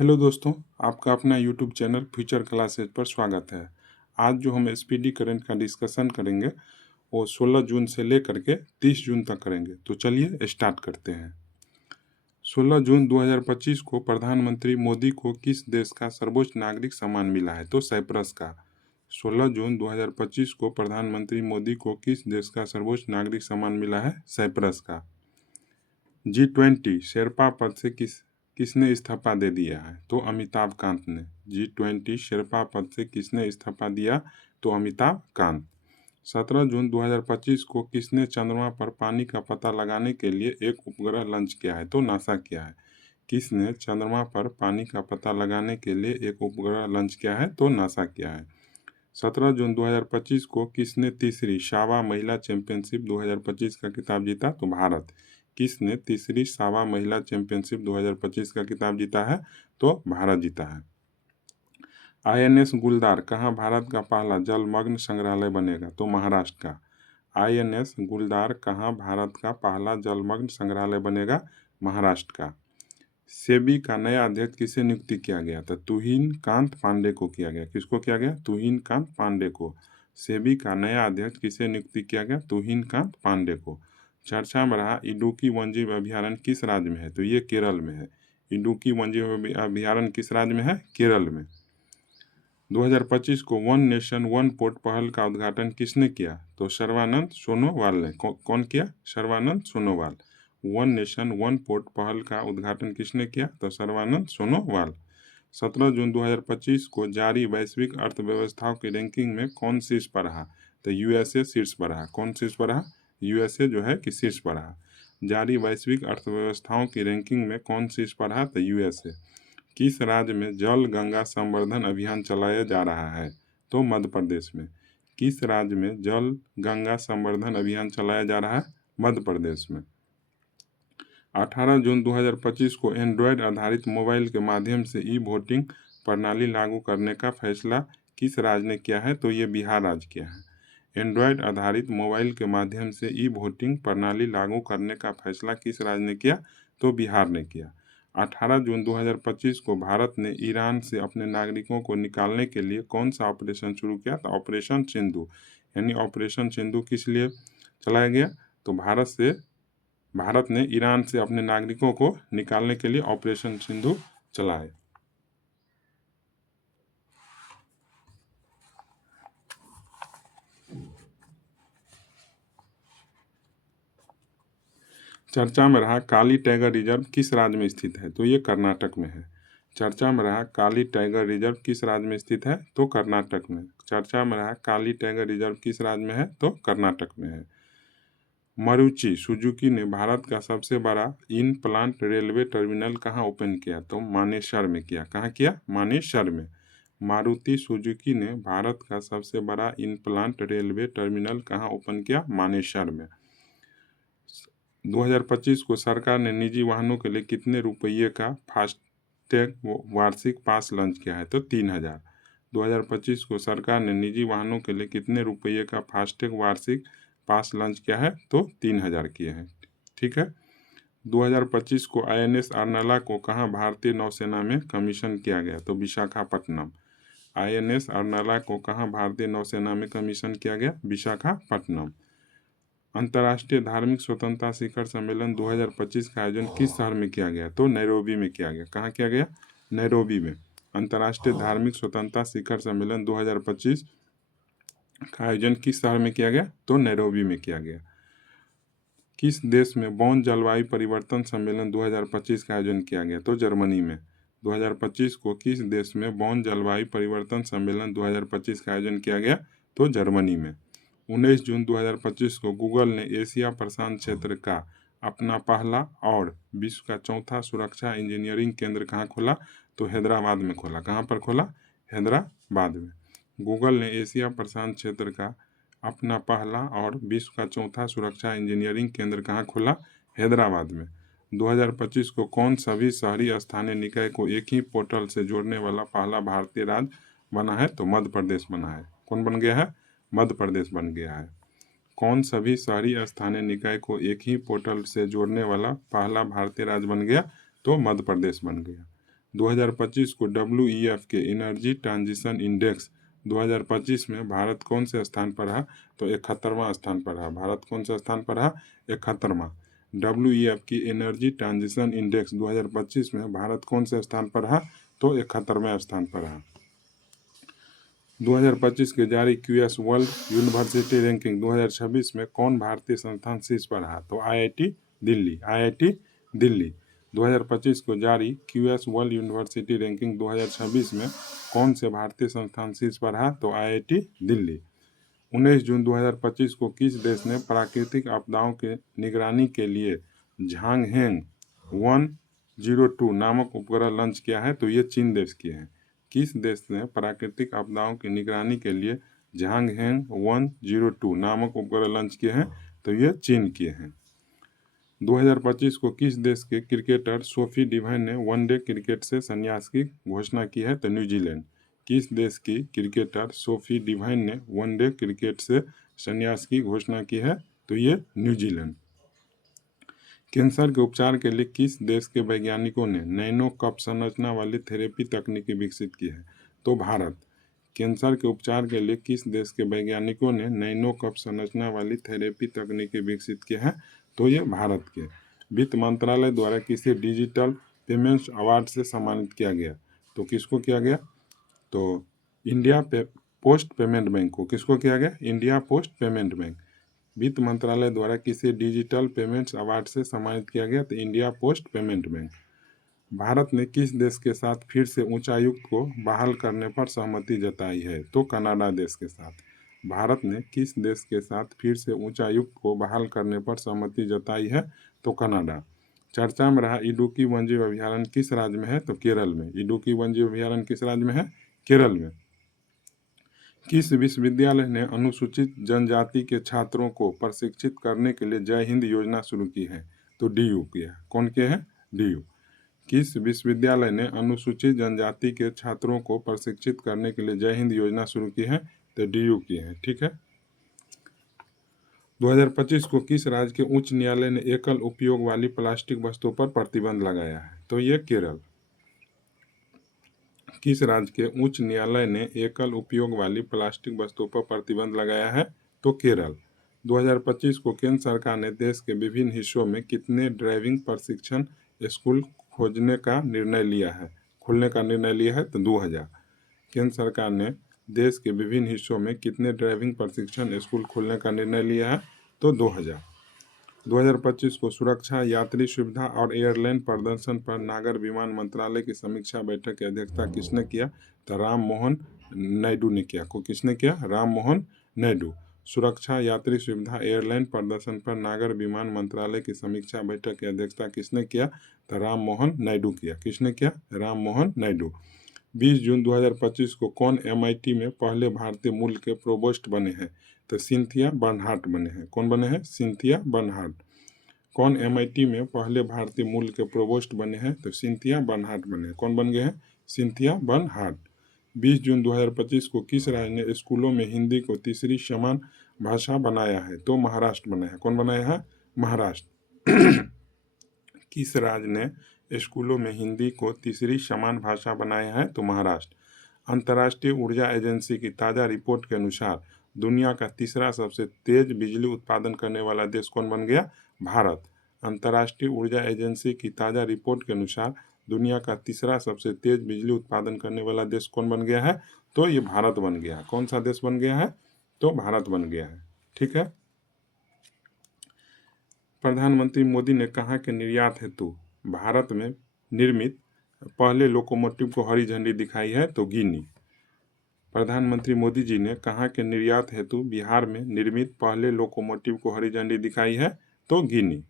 Hello दोस्तों, आपका अपना यूट्यूब चैनल फ्यूचर क्लासेज पर स्वागत है। आज जो हम एसपीडी करंट का डिस्कशन करेंगे वो 16 जून से लेकर के 30 जून तक करेंगे। तो चलिए स्टार्ट करते हैं। 16 जून 2025 को प्रधानमंत्री मोदी को किस देश का सर्वोच्च नागरिक सम्मान मिला है? तो साइप्रस का। 16 जून 2025 को प्रधानमंत्री मोदी को किस देश का सर्वोच्च नागरिक सम्मान मिला है? साइप्रस का। G20 शेरपा पद से किसने इस्तीफा दे दिया है? तो अमिताभ कांत ने। G20 शेरपा पद से किसने इस्तीफा दिया? तो अमिताभ कांत। 17 जून 2025 को किसने चंद्रमा पर पानी का पता लगाने के लिए एक उपग्रह लॉन्च किया है? तो नासा किया है। किसने चंद्रमा पर पानी का पता लगाने के लिए एक उपग्रह लॉन्च किया है? तो नासा किया है। 17 जून 2025 को किसने तीसरी सावा महिला चैंपियनशिप 2025 का खिताब जीता? तो भारत। किसने तीसरी सावा महिला चैंपियनशिप 2025 का खिताब जीता है? तो भारत जीता है। INS गुलदार कहाँ भारत का पहला जलमग्न संग्रहालय बनेगा? तो महाराष्ट्र का। INS गुलदार कहाँ भारत का पहला जलमग्न संग्रहालय बनेगा? महाराष्ट्र का। सेबी का नया अध्यक्ष किसे नियुक्ति किया गया था? तुहिन कांत पांडे को किया गया। किसको किया गया? तुहिन कांत पांडे को। सेबी का नया अध्यक्ष किसे नियुक्ति किया गया? तुहिन कांत पांडे को। चर्चा में रहा इडुक्की वन्यजीव अभ्यारण्य किस राज्य में है? तो ये केरल में है। इडुक्की वन्यजीव अभ्यारण्य किस राज्य में है? केरल में। 2025 को वन नेशन वन पोर्ट पहल का उद्घाटन किसने किया? तो सर्बानंद सोनोवाल ने। कौन किया? Sarbananda Sonowal. One nation one port पहल का उद्घाटन किसने किया? तो सर्बानंद सोनोवाल। 17 जून 2025 को जारी वैश्विक अर्थव्यवस्थाओं की रैंकिंग में कौन शीर्ष पर रहा? तो USA शीर्ष पर रहा। कौन शीर्ष पर रहा? USA जो है कि शीर्ष पर रहा। जारी वैश्विक अर्थव्यवस्थाओं की रैंकिंग में कौन शीर्ष पर रहा? तो USA। किस राज्य में जल गंगा संवर्धन अभियान चलाया जा रहा है? तो मध्य प्रदेश में। किस राज्य में जल गंगा संवर्धन अभियान चलाया जा रहा है? मध्य प्रदेश में। 18 जून 2025 को एंड्रॉयड आधारित मोबाइल के माध्यम से ई-वोटिंग प्रणाली लागू करने का फैसला किस राज्य ने किया है? तो ये बिहार राज्य किया है। एंड्रॉयड आधारित मोबाइल के माध्यम से ई-वोटिंग प्रणाली लागू करने का फैसला किस राज्य ने किया? तो बिहार ने किया। 18 जून 2025 को भारत ने ईरान से अपने नागरिकों को निकालने के लिए कौन सा ऑपरेशन शुरू किया? तो ऑपरेशन सिंधु। यानी ऑपरेशन सिंधु किस लिए चलाया गया? तो भारत ने ईरान से अपने नागरिकों को निकालने के लिए ऑपरेशन सिंधु चलाए। चर्चा में रहा काली टाइगर रिजर्व किस राज्य में स्थित है? तो ये कर्नाटक में है। चर्चा में रहा काली टाइगर रिजर्व किस राज्य में स्थित है? तो कर्नाटक में। चर्चा में रहा काली टाइगर रिजर्व किस राज्य में है? तो कर्नाटक में है। मारुति सुजुकी ने भारत का सबसे बड़ा इन प्लांट रेलवे टर्मिनल कहाँ ओपन किया? तो मानेसर में किया। कहाँ किया? मानेसर में। मारुति सुजुकी ने भारत का सबसे बड़ा इन प्लांट रेलवे टर्मिनल कहाँ ओपन किया? मानेसर में। 2025 को सरकार ने निजी वाहनों के लिए कितने रुपये का फास्टैग वार्षिक पास लॉन्च किया है? तो 3000। 2025 को सरकार ने निजी वाहनों के लिए कितने रुपये का फास्टैग वार्षिक पास लॉन्च किया है? तो 3000 किए हैं। ठीक है। 2025 को INS अर्नाला को कहाँ भारतीय नौसेना में कमीशन किया गया? तो विशाखापट्टनम। INS अर्नाला को कहाँ भारतीय नौसेना में कमीशन किया गया? विशाखापट्टनम। अंतर्राष्ट्रीय धार्मिक स्वतंत्रता शिखर सम्मेलन 2025 का आयोजन किस शहर में किया गया? तो नैरोबी में किया गया। कहाँ किया गया? नैरोबी में। अंतर्राष्ट्रीय धार्मिक स्वतंत्रता शिखर सम्मेलन 2025 का आयोजन किस शहर में किया गया? तो नैरोबी में किया गया। किस देश में बॉन जलवायु परिवर्तन सम्मेलन 2025 का आयोजन किया गया? तो जर्मनी में। 2025 को किस देश में बॉन जलवायु परिवर्तन सम्मेलन 2025 का आयोजन किया गया? तो जर्मनी में। 19 जून 2025 को गूगल ने एशिया प्रशांत क्षेत्र का अपना पहला और विश्व का चौथा सुरक्षा इंजीनियरिंग केंद्र कहाँ खोला? तो हैदराबाद में खोला। कहाँ पर खोला? हैदराबाद में। गूगल ने एशिया प्रशांत क्षेत्र का अपना पहला और विश्व का चौथा सुरक्षा इंजीनियरिंग केंद्र कहाँ खोला? हैदराबाद में। 2025 को कौन सभी शहरी स्थानीय निकाय को एक ही पोर्टल से जोड़ने वाला पहला भारतीय राज्य बना है? तो मध्य प्रदेश बना है। कौन बन गया है? मध्य प्रदेश बन गया है। कौन सभी शहरी स्थानीय निकाय को एक ही पोर्टल से जोड़ने वाला पहला भारतीय राज्य बन गया? तो मध्य प्रदेश बन गया। 2025 को WEF के एनर्जी ट्रांजिशन इंडेक्स 2025 में भारत कौन से स्थान पर रहा? तो 71वां स्थान पर रहा। भारत कौन सा स्थान पर रहा? 71वां। WEF की एनर्जी ट्रांजिशन इंडेक्स 2025 में भारत कौन से स्थान पर रहा? तो 71वें स्थान पर रहा। 2025 के जारी QS वर्ल्ड यूनिवर्सिटी रैंकिंग 2026 में कौन भारतीय संस्थान शीर्ष पर रहा? तो IIT दिल्ली। IIT दिल्ली। 2025 को जारी QS वर्ल्ड यूनिवर्सिटी रैंकिंग 2026 में कौन से भारतीय संस्थान शीर्ष पर रहा? तो IIT दिल्ली। 19 जून 2025 को किस देश ने प्राकृतिक आपदाओं के निगरानी के लिए झांगहेंग 102 नामक उपग्रह लॉन्च किया है? तो ये चीन देश किए हैं। किस देश ने प्राकृतिक आपदाओं की निगरानी के लिए झांगहेंग 102 नामक उपग्रह लॉन्च किए हैं? तो ये चीन किए हैं। 2025 को किस देश के क्रिकेटर सोफी डिवाइन ने वनडे क्रिकेट से संन्यास की घोषणा की है? तो न्यूजीलैंड। किस देश की क्रिकेटर सोफी डिवाइन ने वनडे क्रिकेट से संन्यास की घोषणा की है? तो ये न्यूजीलैंड। कैंसर के उपचार के लिए किस देश के वैज्ञानिकों ने नैनो कप संरचना वाली थेरेपी तकनीकी विकसित की है? तो भारत। कैंसर के उपचार के लिए किस देश के वैज्ञानिकों ने नैनो कप संरचना वाली थेरेपी तकनीकी विकसित की है? तो ये भारत के। वित्त मंत्रालय द्वारा किसे डिजिटल पेमेंट्स अवार्ड से सम्मानित किया गया? तो किसको किया गया? तो इंडिया पोस्ट पेमेंट बैंक को। किसको किया गया? India post payment bank. वित्त मंत्रालय द्वारा किसे डिजिटल पेमेंट्स अवार्ड से सम्मानित किया गया? तो India post payment bank. Bharat ने किस देश के साथ फिर से उच्चायुक्त को बहाल करने पर सहमति जताई है? तो कनाडा देश के साथ। भारत ने किस देश के साथ फिर से उच्चायुक्त को बहाल करने पर सहमति जताई है? तो कनाडा। चर्चा में रहा इडुक्की वन्यजीव अभयारण्य किस राज्य में है? तो केरल में। इडुक्की वन्यजीव अभयारण्य किस राज्य में है? केरल में। किस विश्वविद्यालय ने अनुसूचित जनजाति के छात्रों को प्रशिक्षित करने के लिए जय हिंद योजना शुरू की है? तो DU किया। कौन किया है? DU। किस विश्वविद्यालय ने अनुसूचित जनजाति के छात्रों को प्रशिक्षित करने के लिए जय हिंद योजना शुरू की है? तो DU की है। ठीक है। 2025 को किस राज्य के उच्च न्यायालय ने एकल उपयोग वाली प्लास्टिक वस्तुओं पर प्रतिबंध लगाया है? तो ये केरल। किस राज्य के उच्च न्यायालय ने एकल उपयोग वाली प्लास्टिक वस्तुओं पर प्रतिबंध लगाया है? तो केरल। 2025 को केंद्र सरकार ने देश के विभिन्न हिस्सों में कितने ड्राइविंग प्रशिक्षण स्कूल खोलने का निर्णय लिया है? तो 2000। केंद्र सरकार ने देश के विभिन्न हिस्सों में कितने ड्राइविंग प्रशिक्षण स्कूल खोलने का निर्णय लिया है? तो 2000। 2025 को सुरक्षा, यात्री सुविधा और एयरलाइन प्रदर्शन पर नागर विमान मंत्रालय की समीक्षा बैठक की अध्यक्षता किसने किया? तो राम मोहन नायडू ने किया। किसने किया? राम मोहन नायडू। सुरक्षा, यात्री सुविधा, एयरलाइन प्रदर्शन पर नागर विमान मंत्रालय की समीक्षा बैठक की अध्यक्षता किसने किया? तो राम मोहन नायडू किया। किसने किया? राम मोहन नायडू। 20 जून 2025 को कौन MIT में पहले भारतीय मूल के प्रोवोस्ट बने हैं? तो सिंथिया बर्नहार्ट बने हैं। कौन बने हैं? Cynthia Bernhard. कौन MIT में पहले भारतीय मूल के प्रोवोस्ट बने हैं? तो सिंथिया बर्नहार्ट बने हैं। कौन बन गए हैं? Cynthia Bernhard. 20 जून 2025 को किस राज्य ने स्कूलों में हिंदी को तीसरी समान भाषा बनाया है? तो महाराष्ट्र बनाया है। कौन बनाया है? महाराष्ट्र। किस राज्य ने स्कूलों में हिंदी को तीसरी समान भाषा बनाया है? तो महाराष्ट्र। अंतर्राष्ट्रीय ऊर्जा एजेंसी की ताज़ा रिपोर्ट के अनुसार दुनिया का तीसरा सबसे तेज बिजली उत्पादन करने वाला देश कौन बन गया? भारत। अंतर्राष्ट्रीय ऊर्जा एजेंसी की ताज़ा रिपोर्ट के अनुसार दुनिया का तीसरा सबसे तेज बिजली उत्पादन करने वाला देश कौन बन गया है? तो ये भारत बन गया। कौन सा देश बन गया है? तो भारत बन गया है। ठीक है। प्रधानमंत्री मोदी ने कहा कि निर्यात हेतु भारत में निर्मित पहले लोकोमोटिव को हरी झंडी दिखाई है? तो गिनी। प्रधानमंत्री मोदी जी ने कहा कि निर्यात हेतु बिहार में निर्मित पहले लोकोमोटिव को हरी झंडी दिखाई है? तो गिनी।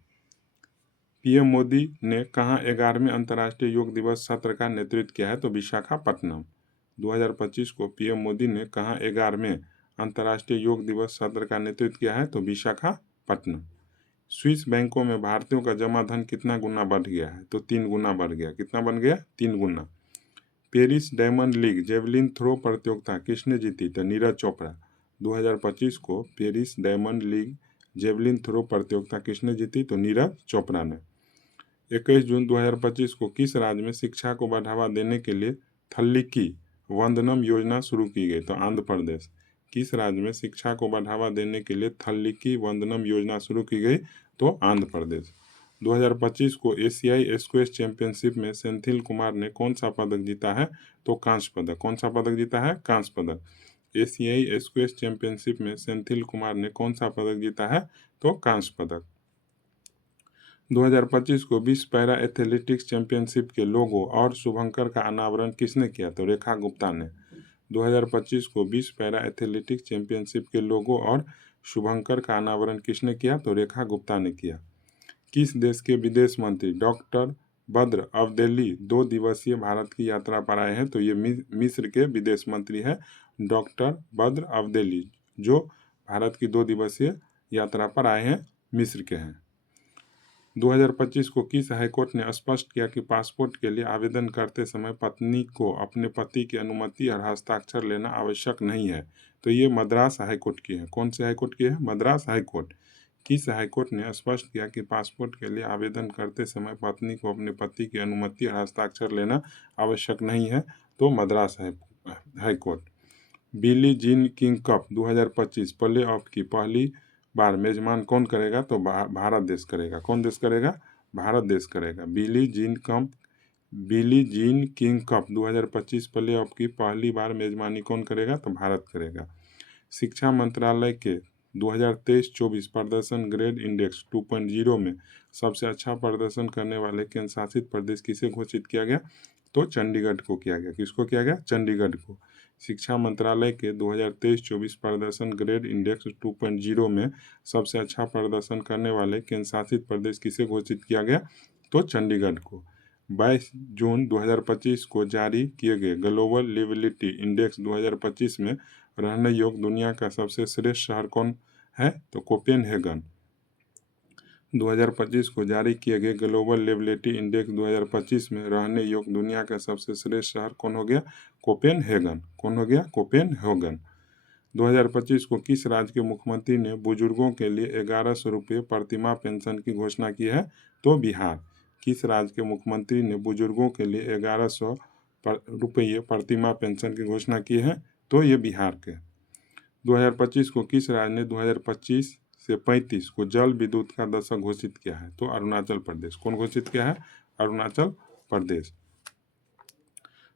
PM मोदी ने कहाँ 11वें अंतर्राष्ट्रीय योग दिवस सत्र का नेतृत्व किया है? तो विशाखापट्टनम। 2025 को PM मोदी ने कहाँ 11वें अंतर्राष्ट्रीय योग दिवस सत्र का नेतृत्व किया है? तो विशाखापट्टनम। स्विस बैंकों में भारतीयों का जमा धन कितना गुना बढ़ गया है? तो 3 गुना बढ़ गया। कितना बन गया? 3 गुना। Paris Diamond League javelin throw प्रतियोगिता किसने जीती? तो नीरज चोपड़ा। 2025 को Paris Diamond League javelin throw प्रतियोगिता किसने जीती? तो नीरज चोपड़ा ने। 21 जून 2025 को किस राज्य में शिक्षा को बढ़ावा देने के लिए थल्लिकी वंदनम योजना शुरू की गई? तो आंध्र प्रदेश। किस राज्य में शिक्षा को बढ़ावा देने के लिए थल्लिकी वंदनम योजना शुरू की गई? तो आंध्र प्रदेश। 2025 को एशियाई स्क्वैश चैंपियनशिप में सेंथिल कुमार ने कौन सा पदक जीता है? तो कांस्य पदक। कौन सा पदक जीता है? कांस्य पदक। एशियाई स्क्वैश चैंपियनशिप में सेंथिल कुमार ने कौन सा पदक जीता है? तो कांस्य पदक। 2025 को विश्व पैरा एथलेटिक्स चैंपियनशिप के लोगो और शुभंकर का अनावरण किसने किया? तो रेखा गुप्ता ने। 2025 को विश्व पैरा एथलेटिक्स चैंपियनशिप के लोगो और शुभंकर का अनावरण किसने किया? तो रेखा गुप्ता ने किया। किस देश के विदेश मंत्री डॉक्टर बद्र अब्देली 2 दिवसीय भारत की यात्रा पर आए हैं? तो ये मिस्र के विदेश मंत्री है डॉक्टर बद्र अब्देली, जो भारत की 2 दिवसीय यात्रा पर आए हैं, मिस्र के हैं। 2025 को किस हाईकोर्ट ने स्पष्ट किया कि पासपोर्ट के लिए आवेदन करते समय पत्नी को अपने पति की अनुमति और हस्ताक्षर लेना आवश्यक नहीं है? तो ये मद्रास हाईकोर्ट की है। कौन से हाईकोर्ट की है? मद्रास हाईकोर्ट। किस हाईकोर्ट ने स्पष्ट किया कि पासपोर्ट के लिए आवेदन करते समय पत्नी को अपने पति की अनुमति और हस्ताक्षर लेना आवश्यक नहीं है? तो Madras high court. Billie Jean King cup 2025 play of की पहली बार मेजबान कौन करेगा? तो भारत देश करेगा। कौन देश करेगा? भारत देश करेगा। Billie Jean King cup 2025 play of की पहली बार मेजबानी कौन करेगा? तो भारत करेगा। शिक्षा मंत्रालय के 2023-24 प्रदर्शन ग्रेड इंडेक्स 2.0 में सबसे अच्छा प्रदर्शन करने वाले केंद्र शासित प्रदेश किसे घोषित किया गया? तो चंडीगढ़ को किया गया। किसको किया गया? चंडीगढ़ को। शिक्षा मंत्रालय के 2023-24 प्रदर्शन ग्रेड इंडेक्स 2.0 में सबसे अच्छा प्रदर्शन करने वाले केंद्र शासित प्रदेश किसे घोषित किया गया? तो चंडीगढ़ को। 22 जून 2025 को जारी किए गए ग्लोबल लिविलिटी इंडेक्स 2025 में रहने योग्य दुनिया का सबसे श्रेष्ठ शहर कौन है? तो कोपेनहेगन। 2025 को जारी किए गए ग्लोबल लिविलिटी इंडेक्स 2025 में रहने योग्य दुनिया का सबसे श्रेष्ठ शहर कौन हो गया? कोपेनहेगन। कौन हो गया? कोपेनहेगन। 2025 को किस राज्य के मुख्यमंत्री ने बुजुर्गों के लिए 1100 रुपये प्रतिमाह पेंशन की घोषणा की है? तो बिहार। किस राज्य के मुख्यमंत्री ने बुजुर्गों के लिए 1100 रुपये प्रतिमाह पेंशन की घोषणा की है? तो ये बिहार के। 2025 को किस राज्य ने 2025 से 35 को जल विद्युत का दशक घोषित किया है? तो अरुणाचल प्रदेश। कौन घोषित किया है? अरुणाचल प्रदेश।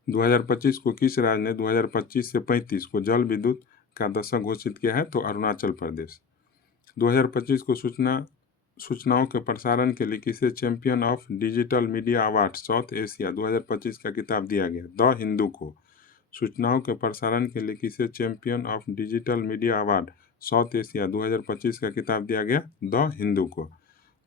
2025 को किस राज्य ने 2025 से 35 को जल विद्युत का दशक घोषित किया है? तो अरुणाचल प्रदेश। 2025 को सूचनाओं के प्रसारण के लिए किसे champion of digital media award south Asia 2025 का खिताब दिया गया? द हिंदू को। सूचनाओं के प्रसारण के लिए किसे champion of digital media award south Asia 2025 का खिताब दिया गया? द हिंदू को।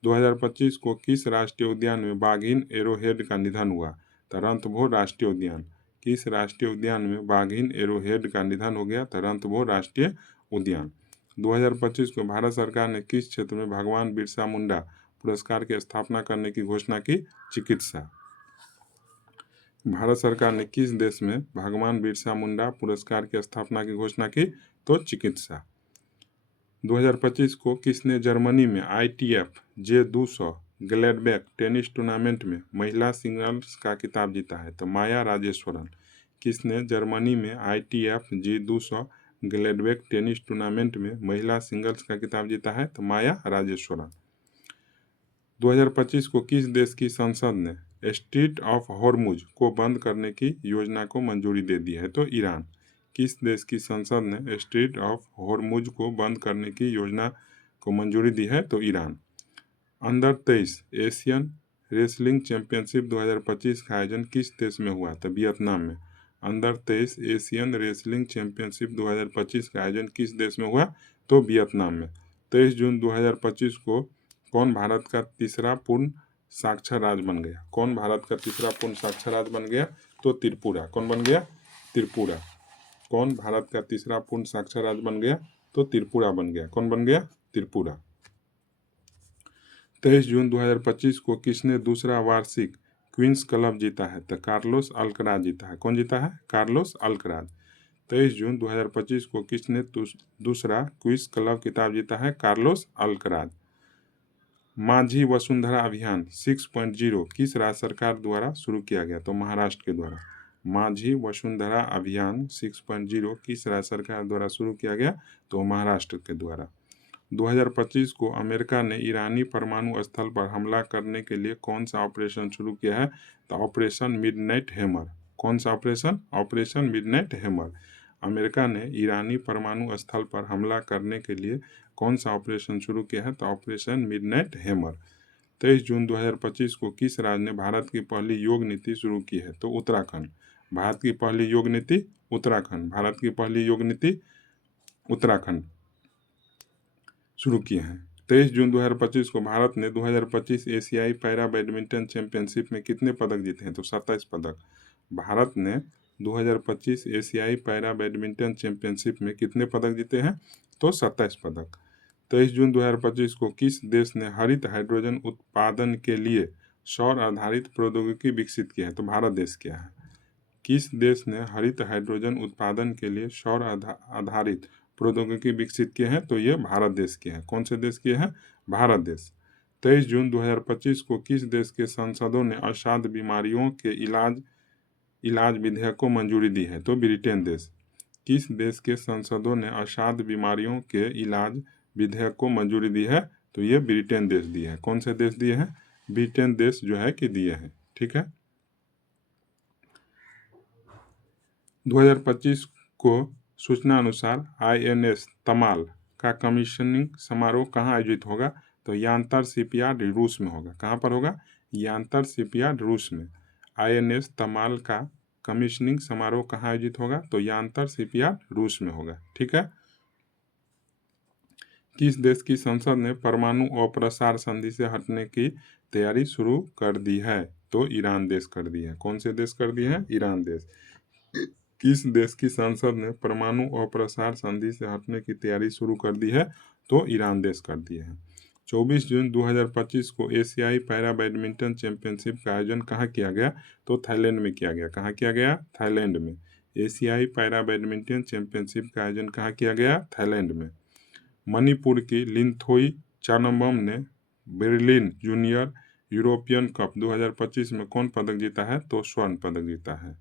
2025 को किस राष्ट्रीय उद्यान में बाघिन एरोहेड का निधन हुआ? तो रणथंभौर राष्ट्रीय उद्यान। किस राष्ट्रीय उद्यान में बाघिन एरोहेड का निधन हो गया? तो रणथंभौर राष्ट्रीय उद्यान। 2025 को भारत सरकार ने किस क्षेत्र में भगवान बिरसा मुंडा पुरस्कार की स्थापना करने की घोषणा की? चिकित्सा। भारत सरकार ने किस देश में भगवान बिरसा मुंडा पुरस्कार की स्थापना की घोषणा की? तो चिकित्सा। 2025 को किसने जर्मनी में ITF J200 Gladbach tennis tournament में महिला सिंगल्स का खिताब जीता है? तो माया राजेश्वरन। किसने जर्मनी में ITF J200 Gladbach tennis tournament में महिला सिंगल्स का खिताब जीता है? तो माया राजेश्वरन। 2025 को किस देश की संसद ने स्ट्रेट ऑफ हॉर्मुज को बंद करने की योजना को मंजूरी दे दी है? तो ईरान। किस देश की संसद ने स्ट्रेट ऑफ हॉर्मुज को बंद करने की योजना को मंजूरी दी है? तो Iran. Under 23 Asian wrestling championship 2025 का आयोजन किस देश में हुआ? तो वियतनाम में। अंडर 23 एशियन रेसलिंग चैंपियनशिप 2025 का आयोजन किस देश में हुआ? तो वियतनाम में। 23 जून 2025 को कौन भारत का तीसरा पूर्ण साक्षर राज्य बन गया? कौन भारत का तीसरा पूर्ण साक्षर राज्य बन गया? तो त्रिपुरा। कौन बन गया? त्रिपुरा। कौन भारत का तीसरा पूर्ण साक्षर राज्य बन गया? तो त्रिपुरा बन गया। कौन बन गया? त्रिपुरा। 23 जून 2025 को किसने दूसरा वार्षिक क्वींस क्लब जीता है? तो कार्लोस अल्कराज जीता है। कौन जीता है? Carlos Alcaraz. 23 जून 2025 को किसने दूसरा क्वींस क्लब खिताब जीता है? Carlos Alcaraz. माझी वसुंधरा अभियान 6.0 किस राज्य सरकार द्वारा शुरू किया गया? तो महाराष्ट्र के द्वारा। माझी वसुंधरा अभियान 6.0 किस राज्य सरकार द्वारा शुरू किया गया? तो महाराष्ट्र के द्वारा। 2025 को अमेरिका ने ईरानी परमाणु स्थल पर हमला करने के लिए कौन सा ऑपरेशन शुरू किया है? तो ऑपरेशन मिडनाइट हैमर। कौन सा operation? Operation midnight hammer. America ने ईरानी परमाणु स्थल पर हमला करने के लिए कौन सा ऑपरेशन शुरू किया है? तो ऑपरेशन मिडनाइट हैमर। 23 जून 2025 को किस राज्य ने भारत की पहली योग नीति शुरू की है? तो उत्तराखंड। भारत की पहली योग नीति उत्तराखंड। भारत की पहली योग नीति उत्तराखंड शुरू किए हैं। 23 जून 2025 को भारत ने 2025 एशियाई पैरा बैडमिंटन चैंपियनशिप में कितने पदक जीते हैं? तो 27 पदक। भारत ने 2025 एशियाई पैरा बैडमिंटन चैंपियनशिप में कितने पदक जीते हैं? तो 27 पदक। 23 जून 2025 को किस देश ने हरित हाइड्रोजन उत्पादन के लिए सौर आधारित प्रौद्योगिकी विकसित की है? तो भारत देश किया है। किस देश ने हरित हाइड्रोजन उत्पादन के लिए सौर आधारित प्रौद्योगिकी विकसित किए हैं? तो ये भारत देश के हैं। कौन से देश के हैं? भारत देश। 23 जून 2025 को किस देश के सांसदों ने असाध्य बीमारियों के इलाज विधेयक को मंजूरी दी है? तो ब्रिटेन देश। किस देश के सांसदों ने असाध्य बीमारियों के इलाज विधेयक को मंजूरी दी है? तो ये ब्रिटेन देश दिए हैं। कौन से देश दिए हैं? ब्रिटेन देश जो है कि दिए हैं। ठीक है। 2025 को सूचना अनुसार INS तमाल का कमीशनिंग समारोह कहाँ आयोजित होगा? तो यांतर शिपयार्ड रूस में होगा। कहाँ पर होगा? यांतर शिपयार्ड रूस में। INS तमाल का कमीशनिंग समारोह कहाँ आयोजित होगा? तो यांतर शिपयार्ड रूस में होगा। ठीक है। किस देश की संसद ने परमाणु अप्रसार संधि से हटने की तैयारी शुरू कर दी है? तो ईरान देश कर दी है। कौन से देश कर दिए हैं? ईरान देश। किस देश की संसद ने परमाणु अप्रसार संधि से हटने की तैयारी शुरू कर दी है? तो ईरान देश कर दिए है। 24 जून 2025 को एशियाई पैरा बैडमिंटन चैंपियनशिप का आयोजन कहाँ किया गया? तो थाईलैंड में किया गया। कहाँ किया गया? थाईलैंड में। एशियाई पैरा बैडमिंटन चैंपियनशिप का आयोजन कहाँ किया गया? थाईलैंड में। मणिपुर की लिंथोई चानम्बम ने बर्लिन जूनियर यूरोपियन कप 2025 में कौन पदक जीता है? तो स्वर्ण पदक जीता है।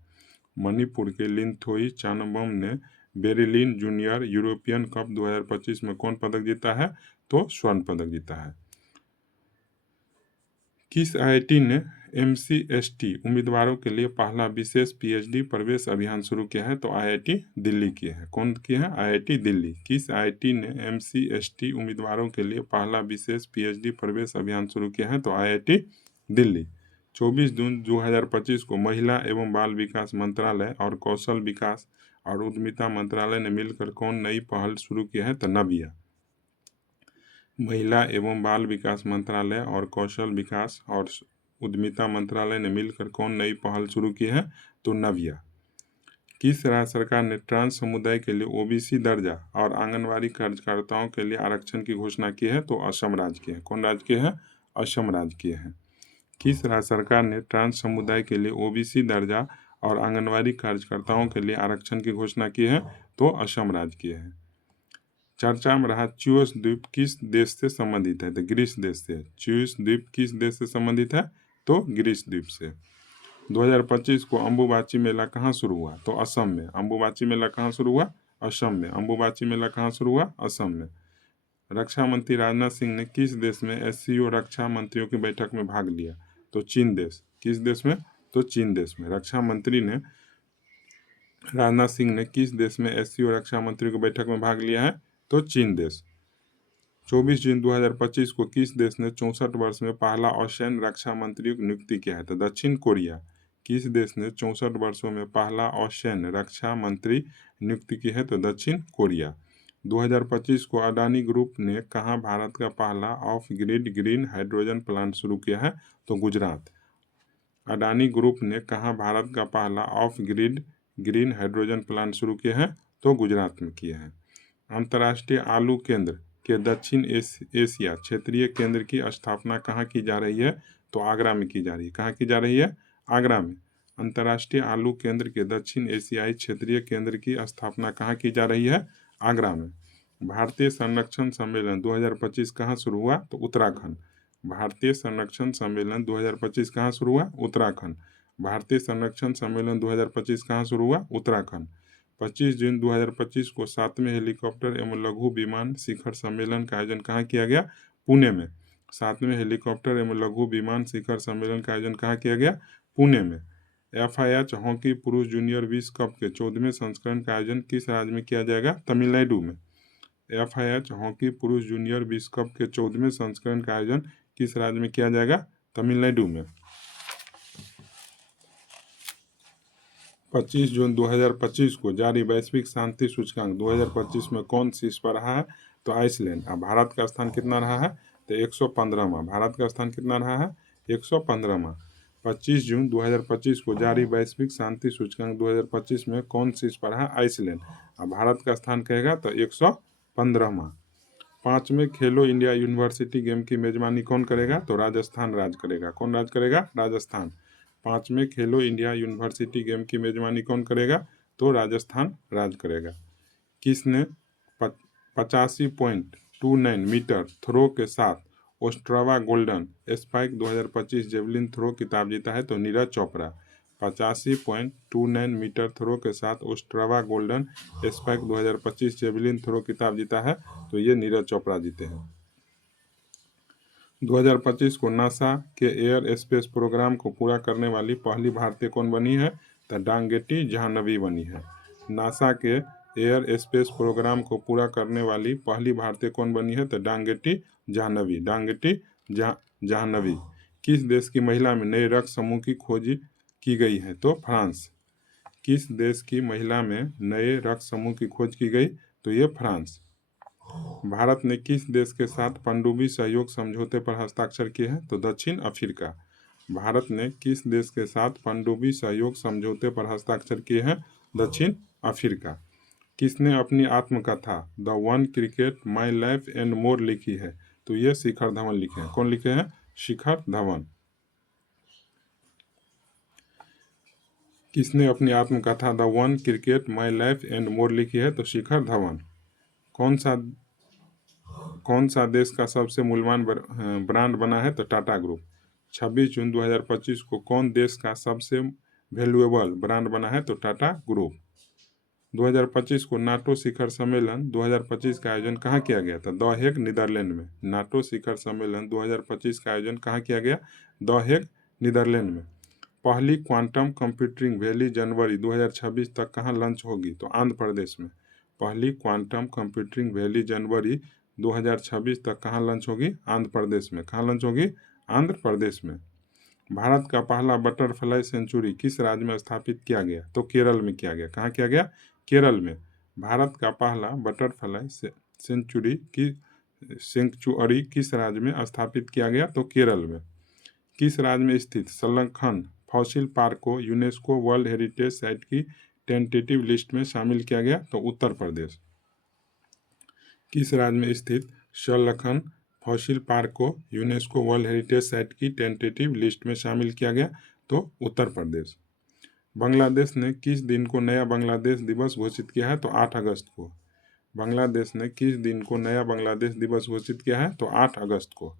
मणिपुर के लिंथोई चानम्बम ने बर्लिन जूनियर यूरोपियन कप 2025 में कौन पदक जीता है? तो स्वर्ण पदक जीता है। किस IIT ने MCST उम्मीदवारों के लिए पहला विशेष PhD प्रवेश अभियान शुरू किया है? तो IIT दिल्ली की है। कौन की है? IIT दिल्ली। किस IIT ने MCST उम्मीदवारों के लिए पहला विशेष PhD प्रवेश अभियान शुरू किया है? तो IIT दिल्ली। 24 जून 2025 को महिला एवं बाल विकास मंत्रालय और कौशल विकास और उद्यमिता मंत्रालय ने मिलकर कौन नई पहल शुरू की है? तो नविया। महिला एवं बाल विकास मंत्रालय और कौशल विकास और उद्यमिता मंत्रालय ने मिलकर कौन नई पहल शुरू की है? तो नविया। किस राज्य सरकार ने ट्रांस समुदाय के लिए OBC दर्जा और आंगनबाड़ी कार्यकर्ताओं के लिए आरक्षण की घोषणा की है? तो असम राज्य की है। कौन राज्य की है? असम राज्य की है। किस राज्य सरकार ने ट्रांस समुदाय के लिए OBC दर्जा और आंगनबाड़ी कार्यकर्ताओं के लिए आरक्षण की घोषणा की है? तो असम राज्य की है। चर्चा में रहा च्यूस द्वीप किस देश से संबंधित है? तो ग्रीस देश से। च्यूस द्वीप किस देश से संबंधित है? तो ग्रीस द्वीप से। 2025 को अम्बुबाची मेला कहाँ शुरू हुआ? तो असम में। अम्बुबाची मेला कहाँ शुरू हुआ? असम में। अम्बुबाची मेला कहाँ शुरू हुआ? असम में। रक्षा मंत्री राजनाथ सिंह ने किस देश में SCO रक्षा मंत्रियों की बैठक में भाग लिया? तो चीन देश। किस देश में? तो चीन देश में। रक्षा मंत्री ने राजनाथ सिंह ने किस देश में SCO रक्षा मंत्रियों की बैठक में भाग लिया है? तो चीन देश। 24 जून 2025 को किस देश ने 64 वर्ष में पहला ऑस्ट्रेलियन रक्षा मंत्री की नियुक्ति किया है? तो दक्षिण कोरिया। किस देश ने 64 वर्षों में पहला ऑस्ट्रेलियन रक्षा मंत्री नियुक्ति की है? तो दक्षिण कोरिया। 2025 को अडानी ग्रुप ने कहाँ भारत का पहला of grid green hydrogen plant शुरू किया है? तो गुजरात। अडानी ग्रुप ने कहाँ भारत का पहला of grid green hydrogen plant शुरू किया है? तो गुजरात में किया है। अंतर्राष्ट्रीय आलू केंद्र के दक्षिण एशिया क्षेत्रीय केंद्र की स्थापना कहाँ की जा रही है? तो आगरा में की जा रही है। कहाँ की जा रही है? आगरा में। अंतर्राष्ट्रीय आलू केंद्र के दक्षिण एशियाई क्षेत्रीय केंद्र की स्थापना कहाँ की जा रही है? आगरा में। भारतीय संरक्षण सम्मेलन 2025 कहाँ शुरू हुआ? तो उत्तराखंड। भारतीय संरक्षण सम्मेलन 2025 कहाँ शुरू हुआ? उत्तराखंड। भारतीय संरक्षण सम्मेलन 2025 कहाँ शुरू हुआ? उत्तराखंड। 25 जून 2025 को 7वें हेलीकॉप्टर एवं लघु विमान शिखर सम्मेलन का आयोजन कहाँ किया गया? पुणे में। 7वें हेलीकॉप्टर एवं लघु विमान शिखर सम्मेलन का आयोजन कहाँ किया गया? पुणे में। FIH हॉकी पुरुष जूनियर विश्व कप के 14वें संस्करण का आयोजन किस राज्य में किया जाएगा? तमिलनाडु में। FIH हॉकी पुरुष जूनियर विश्व कप के 14वें संस्करण का आयोजन किस राज्य में किया जाएगा? तमिलनाडु में। 25 जून 2025 को जारी वैश्विक शांति सूचकांक 2025 में कौन शीर्ष पर रहा है? तो आइसलैंड। अब भारत का स्थान कितना रहा है? तो 115वां। भारत का स्थान कितना रहा है? 115वां। 25 जून 2025 को जारी वैश्विक शांति सूचकांक 2025 में कौन शीर्ष पर है? आइसलैंड। अब भारत का स्थान कहेगा तो 115वां। 5वें खेलो इंडिया यूनिवर्सिटी गेम की मेजबानी कौन करेगा? तो राजस्थान राज्य करेगा। कौन राज्य करेगा? राजस्थान। 5वें खेलो इंडिया यूनिवर्सिटी गेम की मेजबानी कौन करेगा? तो राजस्थान राज्य करेगा। किसने 85.29 मीटर थ्रो के साथ Ostrava Golden Spike 2025 javelin throw खिताब जीता है? तो नीरज चोपड़ा। 85.29 मीटर थ्रो के साथ Ostrava Golden Spike 2025 javelin throw खिताब जीता है? तो ये नीरज चोपड़ा जीते हैं। 2025 को नासा के एयर स्पेस प्रोग्राम को पूरा करने वाली पहली भारतीय कौन बनी है? तो डांगेटी जाह्नवी बनी है। नासा के एयर स्पेस प्रोग्राम को पूरा करने वाली पहली भारतीय कौन बनी है? तो डांगेटी जाह्नवी। डांगेटी जाह्नवी। किस देश की महिला में नए रक्त समूह की खोज की गई है? तो फ्रांस। किस देश की महिला में नए रक्त समूह की खोज की गई? तो ये फ्रांस। भारत ने किस देश के साथ पनडुब्बी सहयोग समझौते पर हस्ताक्षर किए हैं? तो दक्षिण अफ्रीका। भारत ने किस देश के साथ पनडुब्बी सहयोग समझौते पर हस्ताक्षर किए हैं? दक्षिण अफ्रीका। किसने अपनी आत्मकथा the one cricket my life and more लिखी है? तो ये शिखर धवन लिखे हैं। कौन लिखे हैं? शिखर धवन। किसने अपनी आत्मकथा the one cricket my life and more लिखी है? तो शिखर धवन। कौन सा देश का सबसे मूल्यवान ब्रांड बना है? तो टाटा ग्रुप। 26 जून 2025 को कौन देश का सबसे वैल्यूएबल ब्रांड बना है? तो टाटा ग्रुप। 2025 को नाटो शिखर सम्मेलन 2025 का आयोजन कहाँ किया गया था? द हेग नीदरलैंड में। नाटो शिखर सम्मेलन 2025 का आयोजन कहाँ किया गया? द हेग नीदरलैंड में। पहली क्वांटम कंप्यूटिंग वैली जनवरी 2026 तक कहाँ लॉन्च होगी? तो आंध्र प्रदेश में। पहली क्वांटम कंप्यूटिंग वैली जनवरी 2026 तक कहाँ लॉन्च होगी? आंध्र प्रदेश में। कहाँ लॉन्च होगी? आंध्र प्रदेश में। भारत का पहला बटरफ्लाई सेंचुरी किस राज्य में स्थापित किया गया? तो केरल में किया गया। कहाँ किया गया? केरल में। भारत का पहला बटरफ्लाई सेंचुरी किस राज्य में स्थापित किया गया? तो केरल में। किस राज्य में स्थित संलग्न फॉसिल पार्क को यूनेस्को वर्ल्ड हेरिटेज साइट की टेंटेटिव लिस्ट में शामिल किया गया? तो उत्तर प्रदेश। किस राज्य में स्थित संलग्न फॉसिल पार्क को यूनेस्को वर्ल्ड हेरिटेज साइट की टेंटेटिव लिस्ट में शामिल किया गया? तो उत्तर प्रदेश। बांग्लादेश ने किस दिन को नया बांग्लादेश दिवस घोषित किया है? तो 8 अगस्त को। बांग्लादेश ने किस दिन को नया बांग्लादेश दिवस घोषित किया है? तो 8 अगस्त को।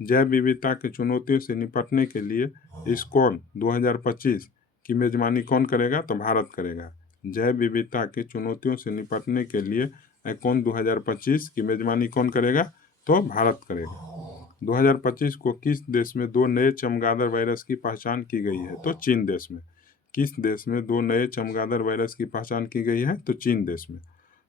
जैव विविधता की चुनौतियों से निपटने के लिए इस्कॉन 2025 की मेजबानी कौन करेगा? तो भारत करेगा। जैव विविधता की चुनौतियों से निपटने के लिए इस्कॉन 2025 की मेजबानी कौन करेगा? तो भारत करेगा। 2025 को किस देश में 2 नए चमगादड़ वायरस की पहचान की गई है? तो चीन देश में। किस देश में 2 नए चमगादड़ वायरस की पहचान की गई है? तो चीन देश में।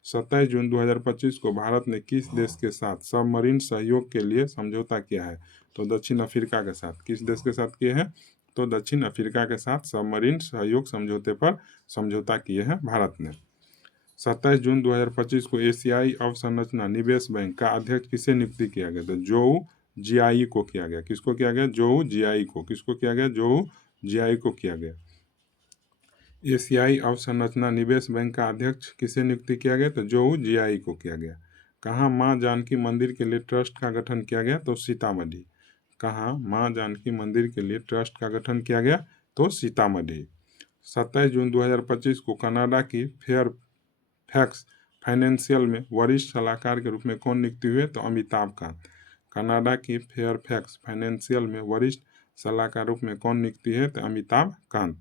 27 जून 2025 को भारत ने किस देश के साथ सबमरीन सहयोग के लिए समझौता किया है? तो दक्षिण अफ्रीका के साथ। किस देश के साथ किए हैं? तो दक्षिण अफ्रीका के साथ सबमरीन सहयोग समझौते पर समझौता किए हैं भारत ने। 27 जून 2025 को एशियाई अवसंरचना निवेश बैंक का अध्यक्ष किसे नियुक्ति किया गया? तो जोऊ जियाई को किया गया। किसको किया गया? जोऊ जियाई को। किसको किया गया? जोऊ जियाई को किया गया। एशियाई अवसंरचना निवेश बैंक का अध्यक्ष किसे नियुक्ति किया गया? तो जोऊ जियाई को किया गया। कहाँ मां जानकी मंदिर के लिए ट्रस्ट का गठन किया गया? तो सीतामढ़ी। कहाँ मां जानकी मंदिर के लिए ट्रस्ट का गठन किया गया? तो सीतामढ़ी। 27 जून 2025 को कनाडा की फेयरफैक्स फाइनेंशियल में वरिष्ठ सलाहकार के रूप में कौन नियुक्ति हुए? तो अमिताभ कांत। कनाडा की फेयरफैक्स फाइनेंशियल में वरिष्ठ सलाहकार रूप में कौन नियुक्ति है? तो अमिताभ कांत।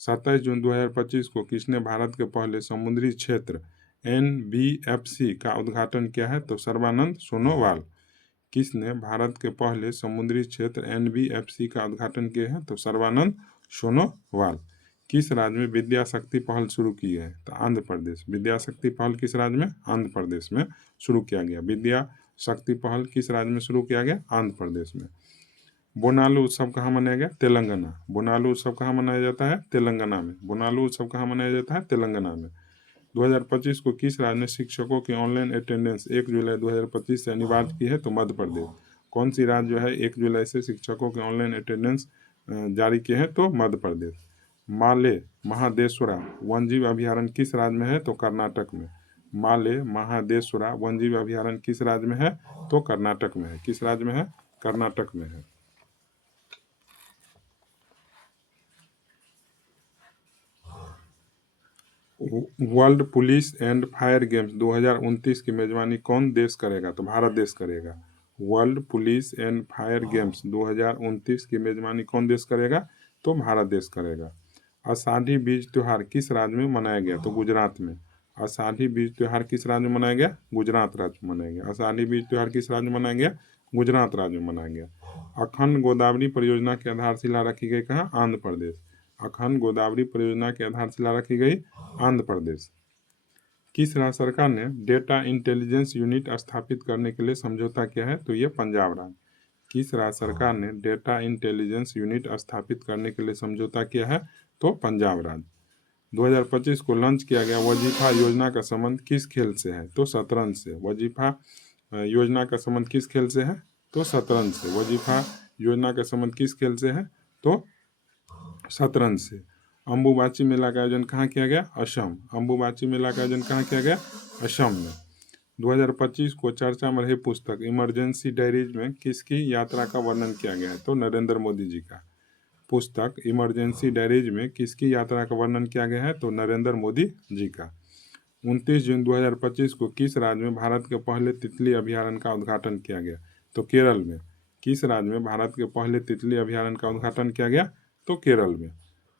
27 जून 2025 को किसने भारत के पहले समुद्री क्षेत्र NBFC का उद्घाटन किया है? तो सर्बानंद सोनोवाल। किसने भारत के पहले समुद्री क्षेत्र NBFC का उद्घाटन किया है? तो सर्बानंद सोनोवाल। किस राज्य में विद्या शक्ति पहल शुरू की है? तो आंध्र प्रदेश। विद्या शक्ति पहल किस राज्य में? आंध्र प्रदेश में शुरू किया गया। विद्या शक्ति पहल किस राज्य में शुरू किया गया? आंध्र प्रदेश में। बोनालू उत्सव कहाँ मनाया गया? तेलंगाना। बोनालू उत्सव कहाँ मनाया जाता है? तेलंगाना में। बोनालू उत्सव कहाँ मनाया जाता है? तेलंगाना में। 2025 को किस राज्य ने शिक्षकों की ऑनलाइन अटेंडेंस 1 जुलाई 2025 से अनिवार्य की है? तो मध्य प्रदेश। कौन सी राज्य जो है 1 जुलाई से शिक्षकों की ऑनलाइन अटेंडेंस जारी किए हैं? तो मध्य प्रदेश। माले महादेश्वरा वन्यजीव अभयारण्य किस राज्य में है? तो कर्नाटक में। माले महादेश्वरा वन्यजीव अभयारण्य किस राज्य में है? तो कर्नाटक में है। किस राज्य में है? कर्नाटक में है। World police and fire games 2029 की मेजबानी कौन देश करेगा? तो भारत देश करेगा। World police and fire games 2029 की मेजबानी कौन देश करेगा? तो भारत देश करेगा। आषाढ़ी बीज त्योहार किस राज्य में मनाया गया? तो गुजरात में। आषाढ़ी बीज त्योहार किस राज्य में मनाया गया? गुजरात राज्य में मनाया गया। आषाढ़ी बीज त्योहार किस राज्य में मनाया गया? गुजरात राज्य में मनाया गया। अखंड गोदावरी परियोजना की आधारशिला रखी गई कहाँ? आंध्र प्रदेश। अखंड गोदावरी परियोजना की आधारशिला रखी गई आंध्र प्रदेश। किस राज्य सरकार ने डेटा इंटेलिजेंस यूनिट स्थापित करने के लिए समझौता किया है? तो ये पंजाब राज्य। किस राज्य सरकार ने डेटा इंटेलिजेंस यूनिट स्थापित करने के लिए समझौता किया है? तो पंजाब राज्य। 2025 को लॉन्च किया गया वजीफा योजना का संबंध किस खेल से है? तो शतरंज से। वजीफा योजना का संबंध किस खेल से है? तो शतरंज से। वजीफा योजना का संबंध किस खेल से है? तो शतरंज से। अम्बुबाची मेला का आयोजन कहाँ किया गया? असम। अम्बुबाची मेला का आयोजन कहाँ किया गया? असम में। 2025 को चर्चा में रही पुस्तक इमरजेंसी डायरीज में किसकी यात्रा का वर्णन किया गया है? तो नरेंद्र मोदी जी का। पुस्तक इमरजेंसी डायरीज में किसकी यात्रा का वर्णन किया गया है? तो नरेंद्र मोदी जी का। 29 जून 2025 को किस राज्य में भारत के पहले तितली अभयारण्य का उद्घाटन किया गया? तो केरल में। किस राज्य में भारत के पहले तितली अभयारण्य का उद्घाटन किया गया? तो केरल में।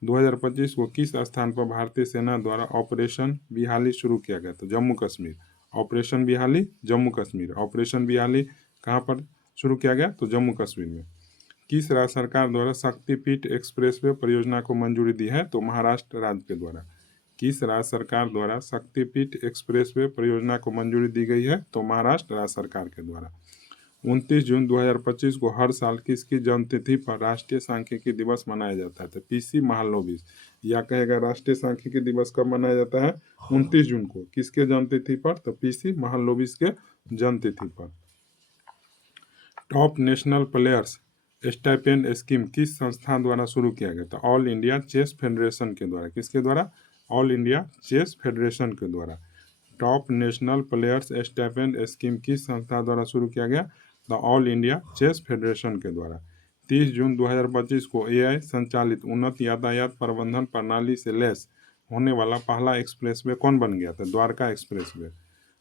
2025 को किस स्थान पर भारतीय सेना द्वारा ऑपरेशन बिहाली शुरू किया गया? तो जम्मू कश्मीर। ऑपरेशन बिहाली जम्मू कश्मीर। ऑपरेशन बिहाली कहाँ पर शुरू किया गया? तो जम्मू कश्मीर में। किस राज्य सरकार द्वारा शक्तिपीठ एक्सप्रेसवे परियोजना को मंजूरी दी है? तो महाराष्ट्र राज्य के द्वारा। किस राज्य सरकार द्वारा शक्तिपीठ एक्सप्रेसवे परियोजना को मंजूरी दी गई है? तो महाराष्ट्र राज्य सरकार के द्वारा। 29 जून 2025 को हर साल किसकी जन्मतिथि पर राष्ट्रीय सांख्यिकी दिवस मनाया जाता है? तो PC महालनोबिस। या कहेगा राष्ट्रीय सांख्यिकी दिवस कब मनाया जाता है? 29 जून को। किसके जन्मतिथि पर? तो PC महालनोबिस के जन्मतिथि पर। Top national players stipend scheme किस संस्था द्वारा शुरू किया गया? तो ऑल इंडिया चेस फेडरेशन के द्वारा। किसके द्वारा? ऑल इंडिया चेस फेडरेशन के द्वारा। Top national players stipend scheme किस संस्था द्वारा शुरू किया गया? The All India chess federation के द्वारा। 30 जून 2025 को AI संचालित उन्नत यातायात प्रबंधन प्रणाली से लैस होने वाला पहला एक्सप्रेसवे कौन बन गया? था द्वारका एक्सप्रेसवे।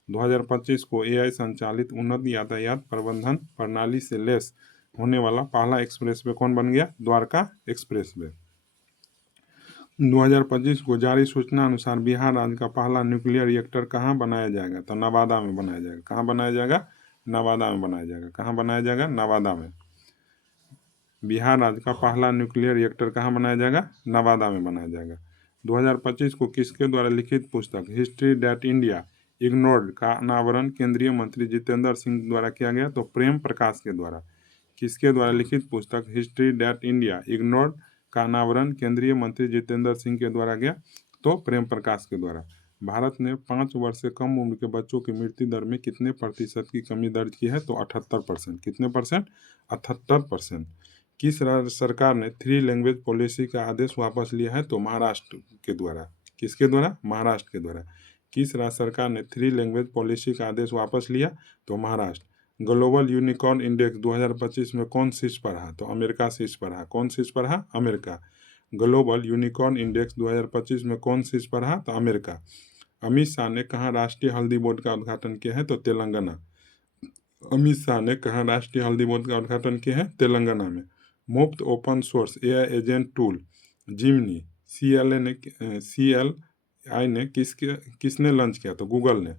2025 को AI संचालित उन्नत यातायात प्रबंधन प्रणाली से लैस होने वाला पहला एक्सप्रेसवे कौन बन गया? द्वारका एक्सप्रेसवे। 2025 को जारी सूचना अनुसार बिहार राज्य का पहला न्यूक्लियर रिएक्टर कहाँ बनाया जाएगा? तो नवादा में बनाया जाएगा। कहाँ बनाया जाएगा? नवादा में बनाया जाएगा। कहाँ बनाया जाएगा? नवादा में। बिहार राज्य का पहला न्यूक्लियर रिएक्टर कहाँ बनाया जाएगा? नवादा में बनाया जाएगा। 2025 को किसके द्वारा लिखित पुस्तक हिस्ट्री दैट इंडिया इग्नोर्ड का अनावरण केंद्रीय मंत्री जितेंद्र सिंह द्वारा किया गया? तो प्रेम प्रकाश के द्वारा। किसके द्वारा लिखित पुस्तक हिस्ट्री दैट इंडिया इग्नोर्ड का अनावरण केंद्रीय मंत्री जितेंद्र सिंह के द्वारा गया? तो प्रेम प्रकाश के द्वारा। भारत ने 5 वर्ष से कम उम्र के बच्चों की मृत्यु दर में कितने प्रतिशत की कमी दर्ज की है? तो 78%। कितने परसेंट? 78%। किस राज्य सरकार ने 3 लैंग्वेज पॉलिसी का आदेश वापस लिया है? तो महाराष्ट्र के द्वारा। किसके द्वारा? महाराष्ट्र के द्वारा। किस राज्य सरकार ने 3 लैंग्वेज पॉलिसी का आदेश वापस लिया? तो महाराष्ट्र। ग्लोबल यूनिकॉर्न इंडेक्स 2025 में कौन शीर्ष पर रहा? तो अमेरिका शीर्ष पर रहा। कौन शीर्ष पर रहा? अमेरिका। ग्लोबल यूनिकॉर्न इंडेक्स 2025 में कौन शीर्ष पर रहा? तो अमेरिका। अमित शाह ने कहाँ राष्ट्रीय हल्दी बोर्ड का उद्घाटन किया है? तो तेलंगाना। अमित शाह ने कहा राष्ट्रीय हल्दी बोर्ड का उद्घाटन किया है तेलंगाना में। मुफ्त open source AI agent tool Gemini CLI ने किसने लॉन्च किया? तो गूगल ने।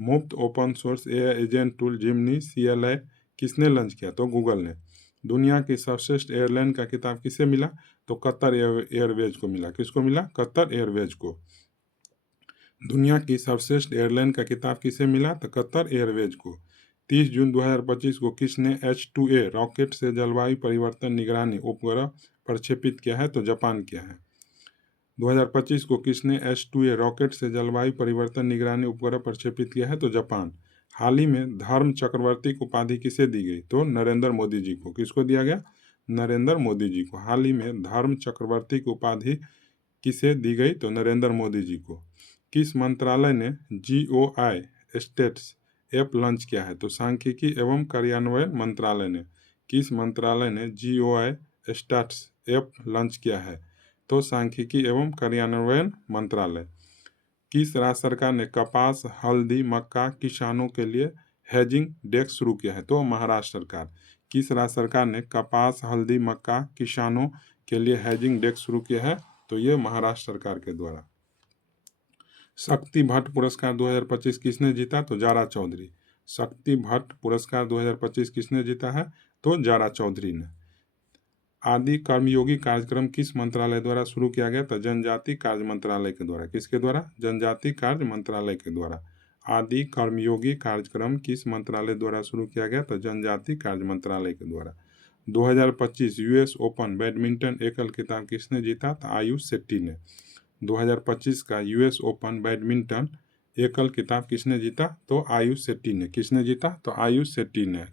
मुफ्त open source AI agent tool Gemini CLI किसने लॉन्च किया? तो गूगल ने। दुनिया की सर्वश्रेष्ठ एयरलाइन का खिताब किसे मिला? तो कतर एयरवेज को मिला। किसको मिला? कतर एयरवेज को। दुनिया की सर्वश्रेष्ठ एयरलाइन का खिताब किसे मिला? तो कतर एयरवेज को। 30 जून 2025 को किसने H2A रॉकेट से जलवायु परिवर्तन निगरानी उपग्रह प्रक्षेपित किया है? तो जापान किया है। 2025 को किसने H2A रॉकेट से जलवायु परिवर्तन निगरानी उपग्रह प्रक्षेपित किया है? तो जापान। हाल ही में धर्म चक्रवर्ती की उपाधि किसे दी गई? तो नरेंद्र मोदी जी को। किसको दिया गया? नरेंद्र मोदी जी को। हाल ही में धर्म चक्रवर्ती की उपाधि किसे दी गई? तो नरेंद्र मोदी जी को। किस मंत्रालय ने GOI स्टेट्स ऐप लॉन्च किया है? तो सांख्यिकी एवं कार्यान्वयन मंत्रालय ने। किस मंत्रालय ने GOI स्टेट्स ऐप लॉन्च किया है? तो सांख्यिकी एवं कार्यान्वयन मंत्रालय। किस राज्य सरकार ने कपास, हल्दी, मक्का किसानों के लिए हेजिंग डेस्क शुरू किया है? तो महाराष्ट्र सरकार। किस राज्य सरकार ने कपास, हल्दी, मक्का किसानों के लिए हेजिंग डेस्क शुरू किया है? तो ये महाराष्ट्र सरकार के द्वारा। शक्ति भट्ट पुरस्कार 2025 किसने जीता? तो जारा चौधरी। शक्ति भट्ट पुरस्कार 2025 किसने जीता है? तो जारा चौधरी ने। आदि कर्मयोगी कार्यक्रम किस मंत्रालय द्वारा शुरू किया गया? तो जनजाति कार्य मंत्रालय के द्वारा। किसके द्वारा? जनजाति कार्य मंत्रालय के द्वारा। आदि कर्मयोगी कार्यक्रम किस मंत्रालय द्वारा शुरू किया गया? तो जनजाति कार्य मंत्रालय के द्वारा। 2025 US ओपन बैडमिंटन एकल खिताब किसने जीता? तो आयुष शेट्टी ने। 2025 का US ओपन बैडमिंटन एकल खिताब किसने जीता? तो आयुष शेट्टी ने। किसने जीता? तो आयुष शेट्टी ने।